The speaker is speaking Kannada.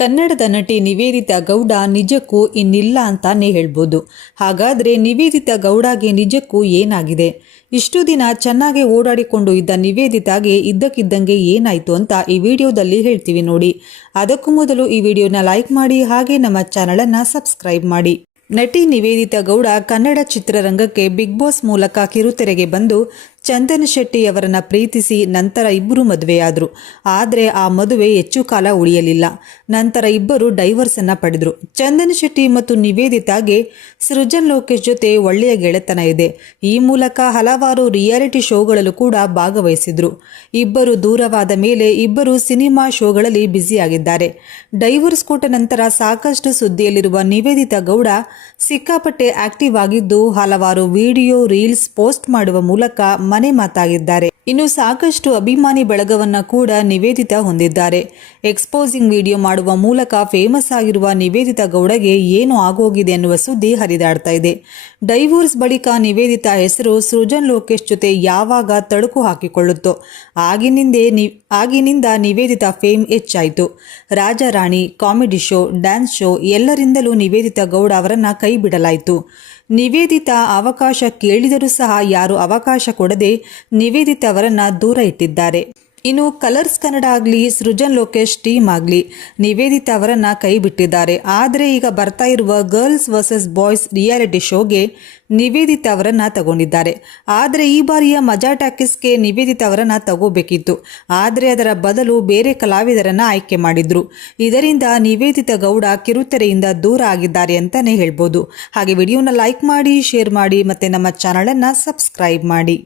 ಕನ್ನಡದ ನಟಿ ನಿವೇದಿತಾ ಗೌಡ ನಿಜಕ್ಕೂ ಇನ್ನಿಲ್ಲ ಅಂತಾನೆ ಹೇಳ್ಬೋದು. ಹಾಗಾದರೆ ನಿವೇದಿತಾ ಗೌಡಗೆ ನಿಜಕ್ಕೂ ಏನಾಗಿದೆ? ಇಷ್ಟು ದಿನ ಚೆನ್ನಾಗಿ ಓಡಾಡಿಕೊಂಡು ಇದ್ದ ನಿವೇದಿತಾಗೆ ಇದ್ದಕ್ಕಿದ್ದಂಗೆ ಏನಾಯಿತು ಅಂತ ಈ ವಿಡಿಯೋದಲ್ಲಿ ಹೇಳ್ತೀವಿ ನೋಡಿ. ಅದಕ್ಕೂ ಮೊದಲು ಈ ವಿಡಿಯೋನ ಲೈಕ್ ಮಾಡಿ ಹಾಗೆ ನಮ್ಮ ಚಾನಲನ್ನು ಸಬ್ಸ್ಕ್ರೈಬ್ ಮಾಡಿ. ನಟಿ ನಿವೇದಿತಾ ಗೌಡ ಕನ್ನಡ ಚಿತ್ರರಂಗಕ್ಕೆ ಬಿಗ್ ಬಾಸ್ ಮೂಲಕ ಕಿರುತೆರೆಗೆ ಬಂದು ಚಂದನ್ ಶೆಟ್ಟಿ ಅವರನ್ನ ಪ್ರೀತಿಸಿ ನಂತರ ಇಬ್ಬರು ಮದುವೆಯಾದರು. ಆದರೆ ಆ ಮದುವೆ ಹೆಚ್ಚು ಕಾಲ ಉಳಿಯಲಿಲ್ಲ. ನಂತರ ಇಬ್ಬರು ಡೈವರ್ಸ್ ಅನ್ನ ಪಡೆದರು. ಚಂದನ್ ಶೆಟ್ಟಿ ಮತ್ತು ನಿವೇದಿತಾಗೆ ಸೃಜನ್ ಲೋಕೇಶ್ ಜೊತೆ ಒಳ್ಳೆಯ ಗೆಳೆತನ ಇದೆ. ಈ ಮೂಲಕ ಹಲವಾರು ರಿಯಾಲಿಟಿ ಶೋಗಳಲ್ಲೂ ಕೂಡ ಭಾಗವಹಿಸಿದ್ರು. ಇಬ್ಬರು ದೂರವಾದ ಮೇಲೆ ಇಬ್ಬರು ಸಿನಿಮಾ ಶೋಗಳಲ್ಲಿ ಬ್ಯುಸಿಯಾಗಿದ್ದಾರೆ. ಡೈವರ್ಸ್ ಕೊಟ್ಟ ನಂತರ ಸಾಕಷ್ಟು ಸುದ್ದಿಯಲ್ಲಿರುವ ನಿವೇದಿತಾ ಗೌಡ ಸಿಕ್ಕಾಪಟ್ಟೆ ಆಕ್ಟಿವ್ ಆಗಿದ್ದು ಹಲವಾರು ವಿಡಿಯೋ ರೀಲ್ಸ್ ಪೋಸ್ಟ್ ಮಾಡುವ ಮೂಲಕ ಮನೆ ಮಾತಾಗಿದ್ದಾರೆ. ಇನ್ನು ಸಾಕಷ್ಟು ಅಭಿಮಾನಿ ಬಳಗವನ್ನ ಕೂಡ ನಿವೇದಿತ ಹೊಂದಿದ್ದಾರೆ. ಎಕ್ಸ್ಪೋಸಿಂಗ್ ವಿಡಿಯೋ ಮಾಡುವ ಮೂಲಕ ಫೇಮಸ್ ಆಗಿರುವ ನಿವೇದಿತ ಗೌಡಗೆ ಏನು ಆಗೋಗಿದೆ ಎನ್ನುವ ಸುದ್ದಿ ಹರಿದಾಡ್ತಾ ಇದೆ. ಡೈವೋರ್ಸ್ ಬಳಿಕ ನಿವೇದಿತ ಹೆಸರು ಸೃಜನ್ ಲೋಕೇಶ್ ಜೊತೆ ಯಾವಾಗ ತಳುಕು ಹಾಕಿಕೊಳ್ಳುತ್ತೋ ಆಗಿನಿಂದೇ ನಿ, ಆಗಿನಿಂದ ನಿವೇದಿತ ಫೇಮ್ ಹೆಚ್ಚಾಯಿತು. Rajarani comedy show dance show ಎಲ್ಲರಿಂದಲೂ ನಿವೇದಿತ ಗೌಡ ಅವರನ್ನ ಕೈ ಬಿಡಲಾಯಿತು. ನಿವೇದಿತ ಅವಕಾಶ ಕೇಳಿದರೂ ಸಹ ಯಾರು ಅವಕಾಶ ಕೊಡದೆ ನಿವೇದಿತಾ ಅವರನ್ನ ದೂರ ಇಟ್ಟಿದ್ದಾರೆ. ಇನ್ನು ಕಲರ್ಸ್ ಕನ್ನಡ ಆಗಲಿ, ಸೃಜನ್ ಲೋಕೇಶ್ ಟೀಮ್ ಆಗಲಿ, ನಿವೇದಿತಾ ಅವರನ್ನ ಕೈ ಬಿಟ್ಟಿದ್ದಾರೆ. ಆದರೆ ಈಗ ಬರ್ತಾ ಇರುವ ಗರ್ಲ್ಸ್ ವರ್ಸಸ್ ಬಾಯ್ಸ್ ರಿಯಾಲಿಟಿ ಶೋಗೆ ನಿವೇದಿತಾ ಅವರನ್ನ ತಗೊಂಡಿದ್ದಾರೆ. ಆದರೆ ಈ ಬಾರಿಯ ಮಜಾ ಟಾಕೀಸ್ಗೆ ನಿವೇದಿತಾ ಅವರನ್ನ ತಗೋಬೇಕಿತ್ತು. ಆದರೆ ಅದರ ಬದಲು ಬೇರೆ ಕಲಾವಿದರನ್ನ ಆಯ್ಕೆ ಮಾಡಿದ್ರು. ಇದರಿಂದ ನಿವೇದಿತಾ ಗೌಡ ಕಿರುತೆರೆಯಿಂದ ದೂರ ಆಗಿದ್ದಾರೆ ಅಂತಾನೆ ಹೇಳ್ಬೋದು. ಹಾಗೆ ವಿಡಿಯೋನ ಲೈಕ್ ಮಾಡಿ, ಶೇರ್ ಮಾಡಿ ಮತ್ತೆ ನಮ್ಮ ಚಾನಲನ್ನು ಸಬ್ಸ್ಕ್ರೈಬ್ ಮಾಡಿ.